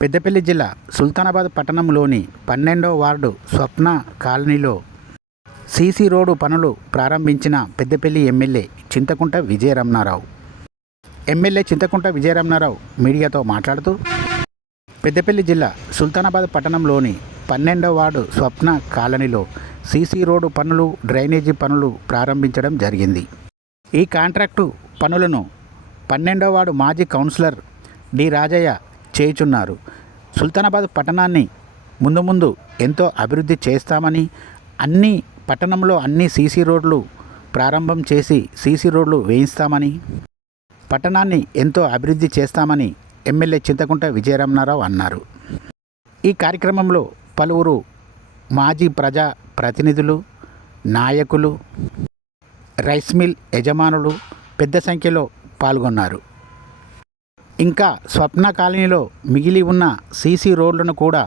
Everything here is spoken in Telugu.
పెద్దపల్లి జిల్లా సుల్తానాబాద్ పట్టణంలోని 12వ వార్డు స్వప్న కాలనీలో సీసీ రోడ్డు పనులు ప్రారంభించిన పెద్దపల్లి ఎమ్మెల్యే చింతకుంట విజయరమణారావు. ఎమ్మెల్యే చింతకుంట విజయరమణారావు మీడియాతో మాట్లాడుతూ, పెద్దపల్లి జిల్లా సుల్తానాబాద్ పట్టణంలోని 12వ వార్డు స్వప్న కాలనీలో సీసీ రోడ్డు పనులు, డ్రైనేజీ పనులు ప్రారంభించడం జరిగింది. ఈ కాంట్రాక్టు పనులను 12వ వార్డు మాజీ కౌన్సిలర్ డి రాజయ్య చేయుచున్నారు. సుల్తానాబాద్ పట్టణాన్ని ముందు ఎంతో అభివృద్ధి చేస్తామని, పట్టణంలో అన్ని సీసీ రోడ్లు ప్రారంభం చేసి సీసీ రోడ్లు వేయిస్తామని, పట్టణాన్ని ఎంతో అభివృద్ధి చేస్తామని ఎమ్మెల్యే చింతకుంట విజయరమణారావు అన్నారు. ఈ కార్యక్రమంలో పలువురు మాజీ ప్రజా ప్రతినిధులు, నాయకులు, రైస్ మిల్ యజమానులు పెద్ద సంఖ్యలో పాల్గొన్నారు. ఇంకా స్వప్న కాలనీలో మిగిలి ఉన్న సీసీ రోడ్లను కూడా